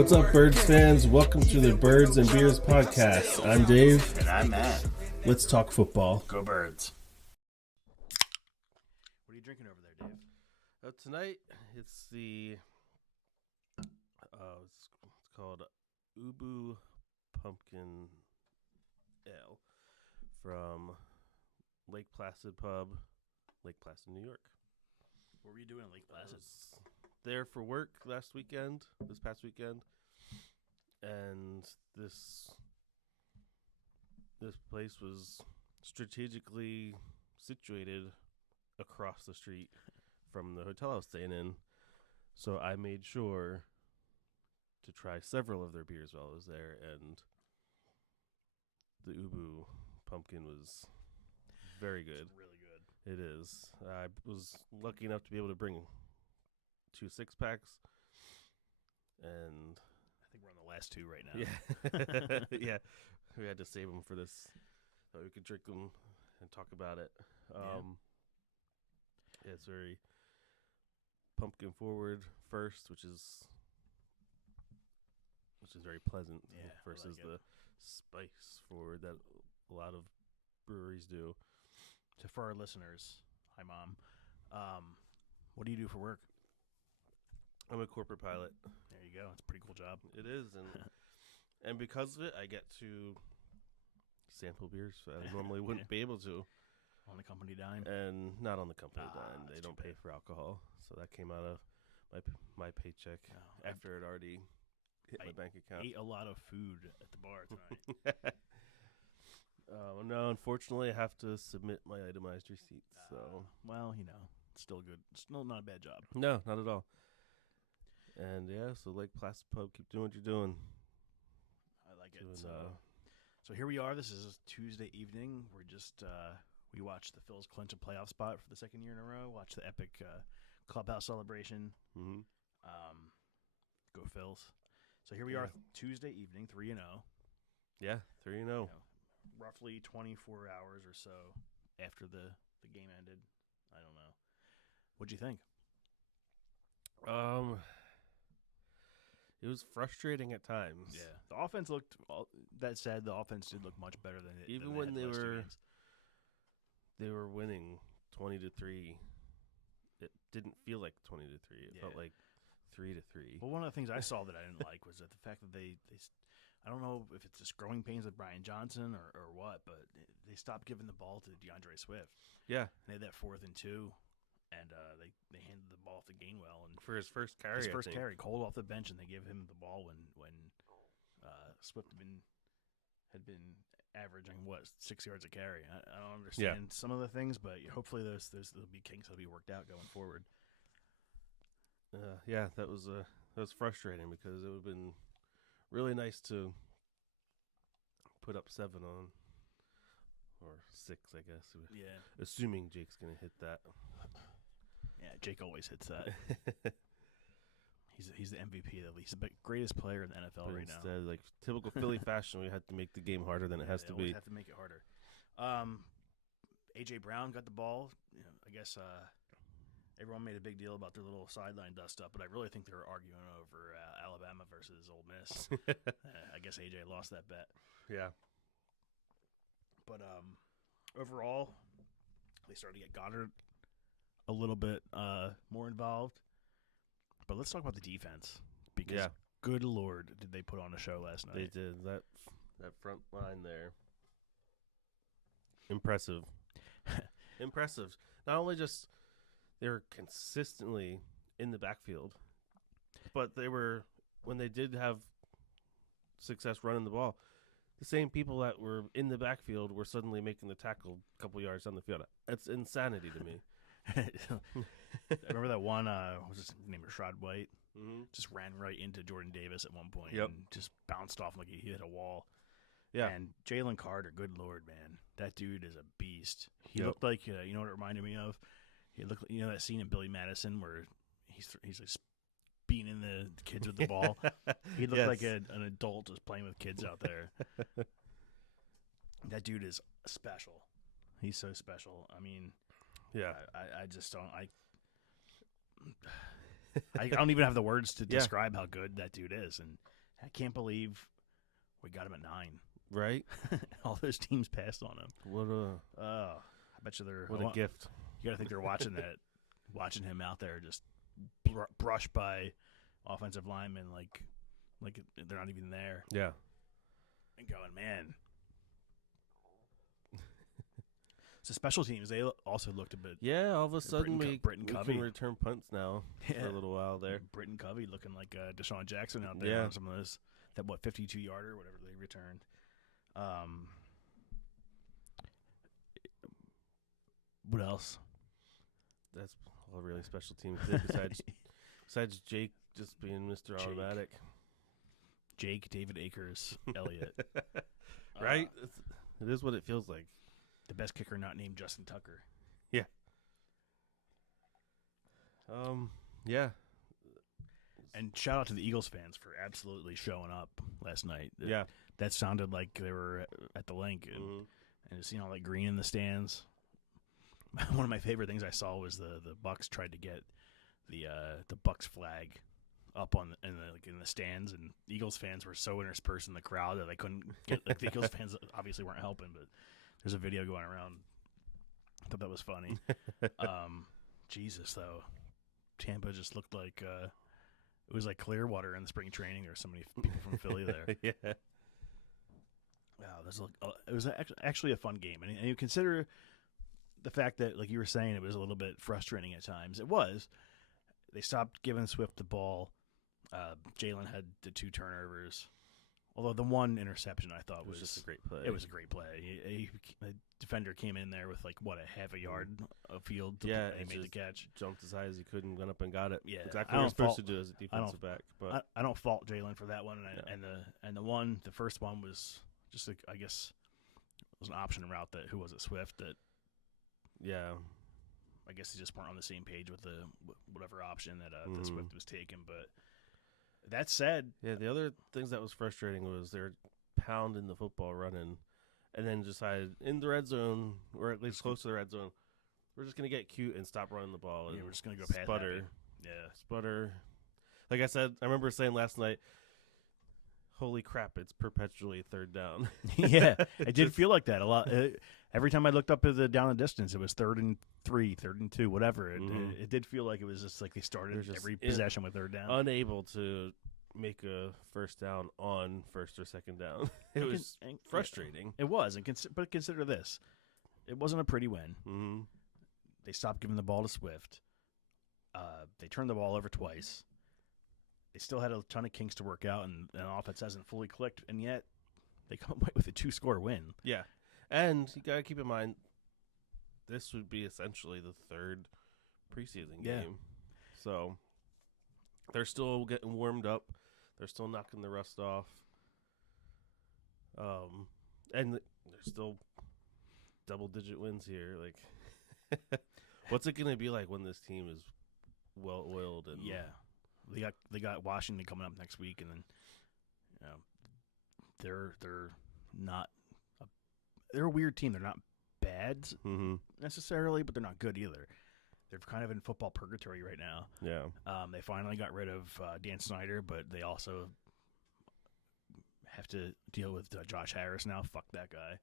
What's up, Birds fans? Welcome to the Birds and Beers podcast. I'm Dave. And I'm Matt. Let's talk football. Go Birds. What are you drinking over there, Dave? Tonight, it's it's called Ubu Pumpkin Ale from Lake Placid Pub, Lake Placid, New York. What were you doing in Lake Placid? I was there for work this past weekend, and this place was strategically situated across the street from the hotel I was staying in, so I made sure to try several of their beers while I was there, and the Ubu Pumpkin was very good. It's really good. It is. I was lucky enough to be able to bring 2 6-packs, and I think we're on the last two right now. yeah, yeah, we had to save them for this so we could drink them and talk about it. Yeah, it's very pumpkin forward first, which is very pleasant, versus like the spice forward that a lot of breweries do. So for our listeners, hi Mom. What do you do for work? I'm a corporate pilot. There you go. It's a pretty cool job. It is, and because of it, I get to sample beers that I normally wouldn't be able to. On the company dime? And not on the company dime. That's They don't too pay bad. for alcohol, so that came out of my paycheck after it already hit my bank account. Ate a lot of food at the bar tonight. No, unfortunately, I have to submit my itemized receipts. So Well, it's still good. It's still not a bad job. no, not at all. And yeah, so Lake Placid Pub, keep doing what you're doing. I like it. So here we are. This is Tuesday evening. We're just we watched the Phils clinch a playoff spot for the second year in a row. Watched the epic clubhouse celebration. Mm-hmm. Go Phils. So here we are, Tuesday evening, 3-0. Yeah, 3-0. Roughly 24 hours or so after the game ended. I don't know. What'd you think? It was frustrating at times. Yeah, the offense looked. That said, the offense did look much better than it. Even than when they had the last 2 games. they were winning 20-3. It didn't feel like 20-3. It felt like 3-3. Well, one of the things I saw that I didn't like was that the fact that they I don't know if it's just growing pains with Brian Johnson or what, but they stopped giving the ball to DeAndre Swift. Yeah, They had that 4th and 2, and they handed the ball to Gainwell and for his first carry. his first carry, Cole off the bench, and they gave him the ball when Swift had been averaging 6 yards a carry. I don't understand some of the things, but hopefully there'll be kinks that'll be worked out going forward. Yeah, that was frustrating because it would have been really nice to put up 7 on, or 6, I guess. Yeah, Assuming Jake's gonna hit that. yeah. Jake always hits that. He's the MVP of the league. He's the greatest player in the NFL But right now. instead, like typical Philly fashion, we had to make the game harder than it has They to always be. have to make it harder. A.J. Brown got the ball. I guess everyone made a big deal about their little sideline dust up, but I really think they were arguing over Alabama versus Ole Miss. I guess A.J. lost that bet. Yeah. But overall, they started to get Goddard a little bit more involved. But let's talk about the defense because, good Lord, did they put on a show last night. They did. That front line there. Impressive. Impressive. Not only just they were consistently in the backfield, but they were, when they did have success running the ball, the same people that were in the backfield were suddenly making the tackle a couple yards down the field. That's insanity to me. I remember that one, was his name Rashad White? Mm-hmm. Just ran right into Jordan Davis at one point Yep. and just bounced off like he hit a wall. Yeah. And Jalen Carter, good Lord, man. That dude is a beast. He Yep. looked like, you know what it reminded me of? He looked, that scene in Billy Madison where he's like beating the kids with the ball. He looked like an adult just playing with kids out there. That dude is special. He's so special. I mean, yeah. I just don't. I don't even have the words to describe how good that dude is, and I can't believe we got him at 9. Right? All those teams passed on him. What a I bet you they're what a gift. You got to think they're watching that, watching him out there just brushed by offensive linemen like they're not even there. Yeah. And going, man. So special teams, they also looked a bit. Yeah, all of a sudden we Covey can return punts now for a little while there. Britton Covey looking like Deshaun Jackson out there on some of those, that 52-yarder, whatever they returned. What else? That's all really special teams did besides Jake just being Mr. Automatic. Jake, David Akers, Elliott. Right? It is what it feels like. The best kicker not named Justin Tucker. Yeah. Yeah. And shout out to the Eagles fans for absolutely showing up last night. Yeah. That sounded like they were at the link and seeing all that green in the stands. One of my favorite things I saw was the Bucks tried to get the Bucks flag up in the stands, and Eagles fans were so interspersed in the crowd that they couldn't get. Like, the Eagles fans obviously weren't helping, but there's a video going around. I thought that was funny. Jesus, though, Tampa just looked like it was like Clearwater in the spring training. There were so many people from Philly there. Yeah. Wow, it was actually a fun game, and you consider the fact that, like you were saying, it was a little bit frustrating at times. It was. They stopped giving Swift the ball. Jalen had the 2 turnovers. Although the one interception I thought was just a great play. It was a great play. The defender came in there with a half a yard of field. He made the catch. Jumped as high as he could and went up and got it. Yeah, exactly what you're supposed to do as a defensive back. But I don't fault Jalen for that one. And the first one was just I guess it was an option route that who was it, Swift, that I guess they just weren't on the same page with the whatever option that Swift was taking. But that said, the other things that was frustrating was they're pounding the football running, and then decided in the red zone, or at least close to the red zone, we're just gonna get cute and stop running the ball. And we're just gonna go past sputter. Happy. Sputter. Like I said, I remember saying last night, holy crap, it's perpetually third down. Yeah, it did feel like that a lot. Every time I looked up at down the distance, it was 3rd and 3, 3rd and 2, whatever. It did feel like it was just like they started every possession with third down. Unable to make a first down on first or second down. It was frustrating. It was, but consider this. It wasn't a pretty win. Mm-hmm. They stopped giving the ball to Swift. They turned the ball over twice. They still had a ton of kinks to work out, and the offense hasn't fully clicked, and yet they come away with a 2-score win. Yeah. And you got to keep in mind, this would be essentially the 3rd preseason game. So they're still getting warmed up. They're still knocking the rust off. And they're still double-digit wins here. Like, what's it going to be like when this team is well-oiled? And They got Washington coming up next week, and then they're not they're a weird team. They're not bad necessarily, but they're not good either. They're kind of in football purgatory right now. Yeah. They finally got rid of Dan Snyder, but they also have to deal with Josh Harris now. Fuck that guy.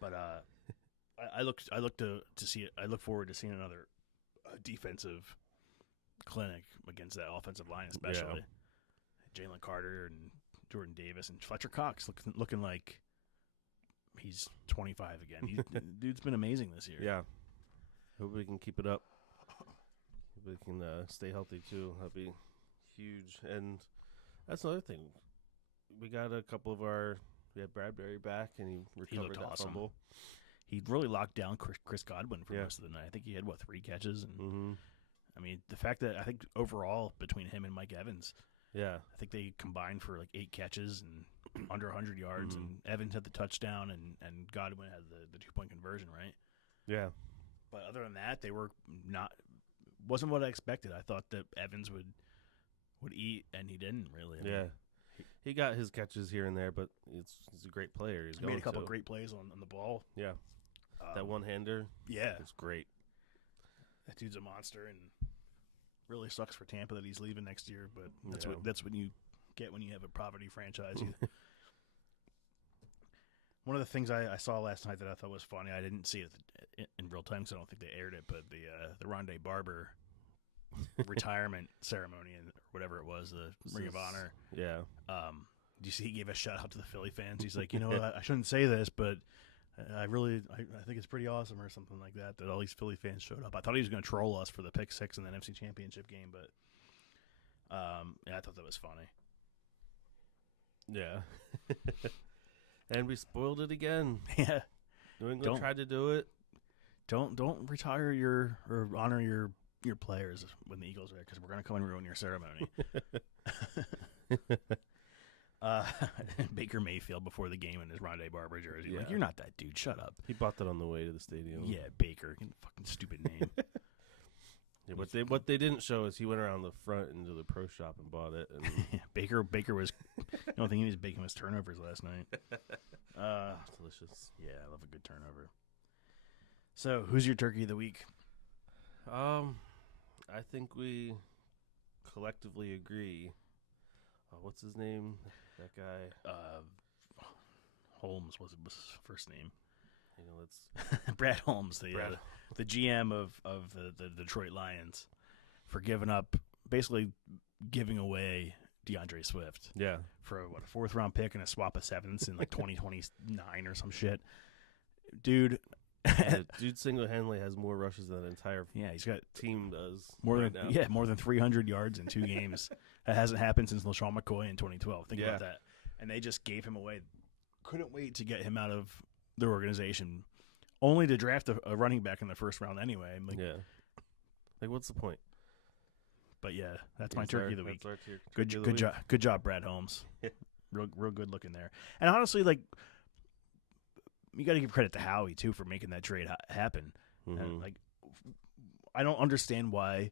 But I look forward to seeing another defensive clinic against that offensive line, especially Jalen Carter and Jordan Davis and Fletcher Cox looking like he's 25 again. Dude's been amazing this year. Yeah. Hope we can keep it up. Hope we can stay healthy too. That'd be huge. And that's another thing. We got a couple of we had Bradbury back, and he recovered that fumble. He really locked down Chris Godwin for most of the night. I think he had 3 catches, and I mean, the fact that I think overall between him and Mike Evans, I think they combined for like 8 catches and under 100 yards, and Evans had the touchdown, and Godwin had the 2-point conversion, right? Yeah. But other than that, they were wasn't what I expected. I thought that Evans would eat, and he didn't really. I mean, he got his catches here and there, but he's a great player. He made a couple great plays on the ball. Yeah. That one-hander. Yeah. It's great. That dude's a monster, and Really sucks for Tampa that he's leaving next year, but Yeah. that's what you get when you have a poverty franchise. One of the things I saw last night that I thought was funny, I didn't see it in real time because I don't think they aired it, but the Rondé Barber retirement ceremony and whatever it was, the Ring of Honor. Yeah. Do you see he gave a shout out to the Philly fans? He's like, I shouldn't say this, but I think it's pretty awesome or something like that, that all these Philly fans showed up. I thought he was going to troll us for the pick 6 in the NFC Championship game, but I thought that was funny. Yeah. And we spoiled it again. Yeah. New England tried to do it. Don't retire or honor your players when the Eagles are there, because we're going to come and ruin your ceremony. Baker Mayfield before the game in his Rondé Barber jersey. Yeah. Like, you're not that dude. Shut up. He bought that on the way to the stadium. Yeah, Baker. Fucking stupid name. Yeah, what they didn't show is he went around the front into the pro shop and bought it. And Baker was the only thing he was making was turnovers last night. Delicious. Yeah, I love a good turnover. So, who's your turkey of the week? I think we collectively agree. What's his name? That guy. Holmes was his first name. Let's Brad Holmes, the GM of the Detroit Lions, for basically giving away DeAndre Swift. Yeah. For a 4th round pick and a swap of 7ths in like 2029 or some shit. Dude. Dude single-handedly has more rushes than an entire he's got team does. More than 300 yards in 2 games. That hasn't happened since LaShawn McCoy in 2012. Think about that. And they just gave him away. Couldn't wait to get him out of their organization, only to draft a running back in the 1st round anyway. Like, what's the point? But yeah, that's my turkey of the week. Good job, Brad Holmes. real good looking there. And honestly, like, you got to give credit to Howie too for making that trade happen. Mm-hmm. And, like, I don't understand why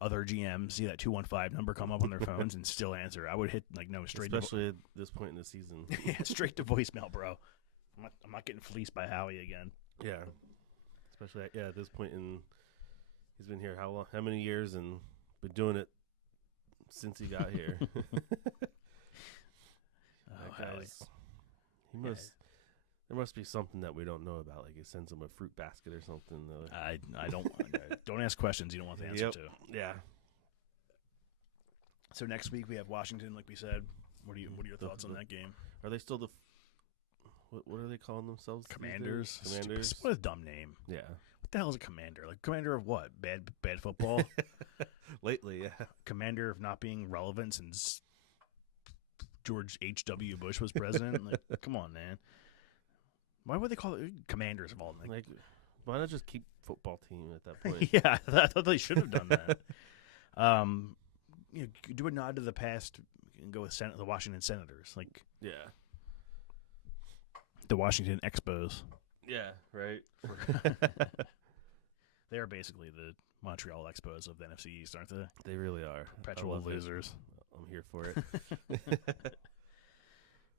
other GMs see that 215 number come up on their phones and still answer. I would hit straight, especially at this point in the season. Straight to voicemail, bro. I'm not getting fleeced by Howie again. Yeah, especially at this point he's been here how long? How many years, and been doing it since he got here. Howie. There must be something that we don't know about. Like, he sends him a fruit basket or something. I don't ask questions you don't want the answer to. Yeah. So next week we have Washington, like we said. What are your thoughts on that game? Are they still what are they calling themselves? Commanders. Commanders. What a dumb name. Yeah. What the hell is a commander? Like, commander of what? Bad football? Lately, yeah. Commander of not being relevant since George H.W. Bush was president? Like, come on, man. Why would they call it commanders of all? Like, why not just keep football team at that point? Yeah, I thought they should have done that. Do a nod to the past and go with the Washington Senators. Like, yeah. The Washington Expos. Yeah, right. They are basically the Montreal Expos of the NFC East, aren't they? They really are. Perpetual losers. I'm here for it.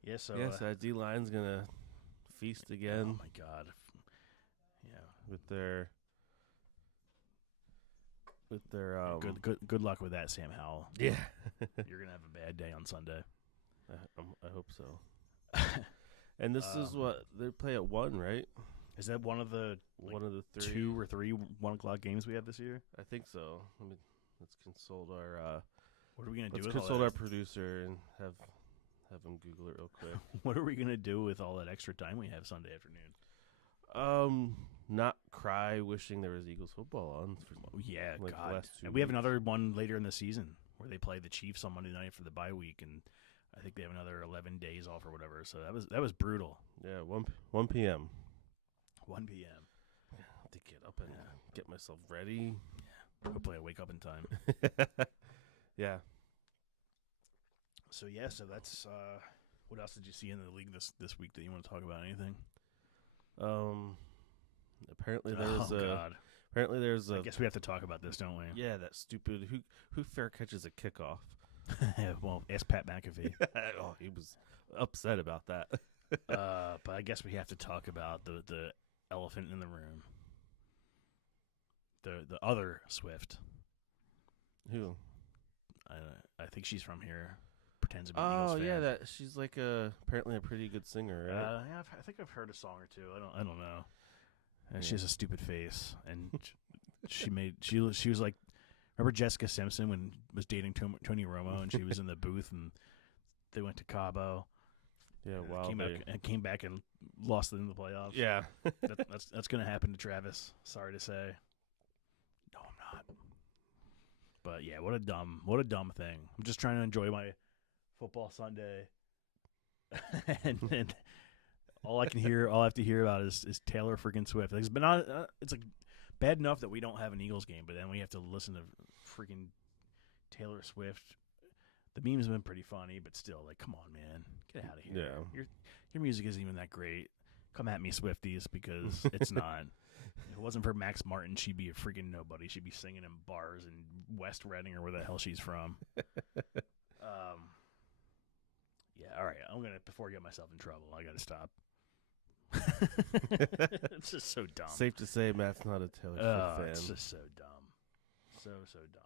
Yeah, so D-line's going to feast again. Oh, my God. Yeah. With their good luck with that, Sam Howell. Yeah. You're going to have a bad day on Sunday. I hope so. And this is what they play at 1, right? Is that one of the 3 2 or 3 1:00 games we have this year? I think so. Let's consult our. What are we gonna do? Let's consult our producer and have him Google it real quick. What are we gonna do with all that extra time we have Sunday afternoon? Not cry wishing there was Eagles football on. Yeah, like God. The last 2 and we have weeks. another one later in the season where they play the Chiefs on Monday night for the bye week, and I think they have another 11 days off or whatever. So that was brutal. Yeah, 1 p.m. 1 p.m. I have to get up and get myself ready. Yeah. Hopefully I wake up in time. Yeah. So that's what else did you see in the league this week that you want to talk about? Anything? Apparently there's I guess we have to talk about this, don't we? Yeah, that stupid who fair catches a kickoff. Well, ask Pat McAfee. Oh, he was upset about that. But I guess we have to talk about the elephant in the room. The other Swift. Who? I think she's from here. Pretends to be an Eagles Oh fan. yeah, that she's like apparently a pretty good singer, right? Yeah, I think I've heard a song or two. I don't know. She has a stupid face, and she was like, remember Jessica Simpson when was dating Tony Romo, and she was in the booth, and they went to Cabo. Yeah, wow. Came back and lost it in the playoffs. Yeah, that's gonna happen to Travis. Sorry to say. No, I'm not. But yeah, what a dumb thing. I'm just trying to enjoy my football Sunday, and all I have to hear about is Taylor freaking Swift. It's been it's like bad enough that we don't have an Eagles game, but then we have to listen to freaking Taylor Swift. The memes have been pretty funny, but still, like, come on, man, get out of here. Yeah. Your music isn't even that great. Come at me, Swifties, because it's not. If it wasn't for Max Martin, she'd be a freaking nobody. She'd be singing in bars in West Reading or where the hell she's from. Yeah, all right. Before I get myself in trouble, I got to stop. It's just so dumb. Safe to say, Matt's not a Taylor Swift fan. It's just so dumb. So dumb.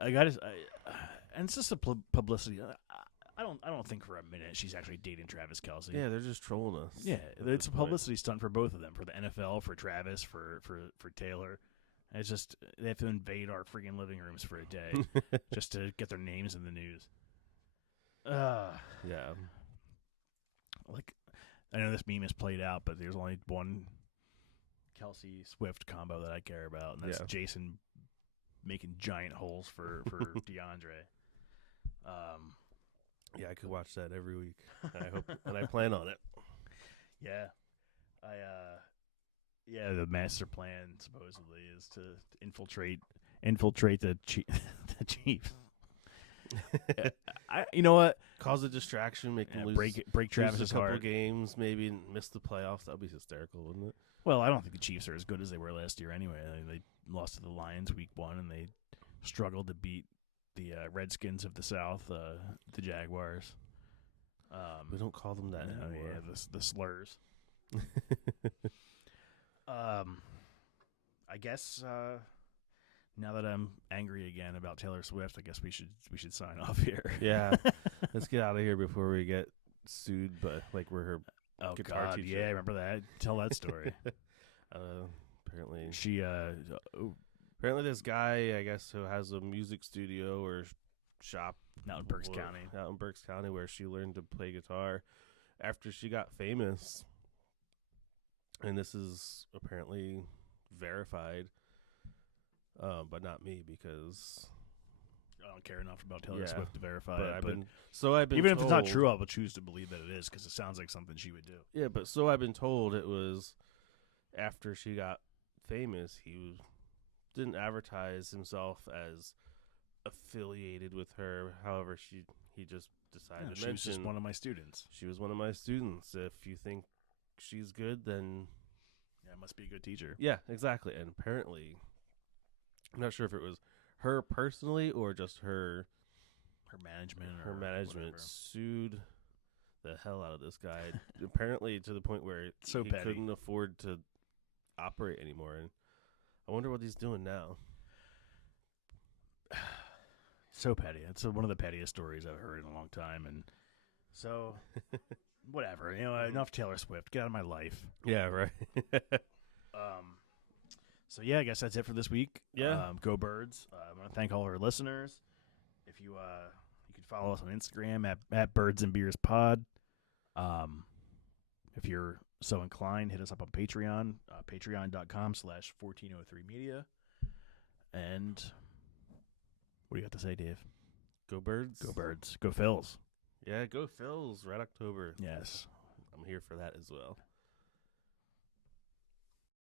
And it's just a publicity. I don't think for a minute she's actually dating Travis Kelce. Yeah, they're just trolling us. Yeah, it's a publicity stunt for both of them, for the NFL, for Travis, for Taylor. It's just they have to invade our freaking living rooms for a day just to get their names in the news. Yeah. Like, I know this meme is played out, but there's only one Kelce Swift combo that I care about, and that's Jason making giant holes for DeAndre. Yeah, I could watch that every week. I hope, and I plan on it. Yeah, the master plan supposedly is to infiltrate the Chiefs. You know what? Cause a distraction, make them lose, break Travis' lose a couple heart. games, maybe miss the playoffs. That would be hysterical, wouldn't it? Well, I don't think the Chiefs are as good as they were last year anyway. They lost to the Lions week 1, and they struggled to beat the Redskins of the South, the Jaguars. We don't call them that anymore. Yeah, the slurs. I guess now that I'm angry again about Taylor Swift, I guess we should sign off here. Yeah, let's get out of here before we get sued. But like we're her guitar teacher. Yeah, remember that? Tell that story. Apparently she apparently this guy, I guess, who has a music studio or shop out in Berks County, where she learned to play guitar after she got famous. And this is apparently verified, but not me, because I don't care enough about Taylor Swift to verify but it. I've been even told, if it's not true, I will choose to believe that it is, because it sounds like something she would do. Yeah, but so I've been told it was after she got famous, he didn't advertise himself as affiliated with her. However, he just decided to she mention was just one of my students. She was one of my students. If you think she's good, then it must be a good teacher. Yeah, exactly. And apparently, I'm not sure if it was her personally or just her management. Her management sued the hell out of this guy. Apparently, to the point where he couldn't afford to operate anymore. And I wonder what he's doing now. So petty. It's one of the pettiest stories I've heard in a long time. And so, whatever. Enough Taylor Swift. Get out of my life. Yeah, right. So yeah, I guess that's it for this week. Yeah. Go Birds. I want to thank all our listeners. If you can follow us on Instagram at Birds and Beers Pod. If you're so inclined, hit us up on Patreon, patreon.com/1403media. And what do you have to say, Dave? Go Birds. Go Birds. Go Phils. Yeah, go Phils. Red October. Yes. I'm here for that as well.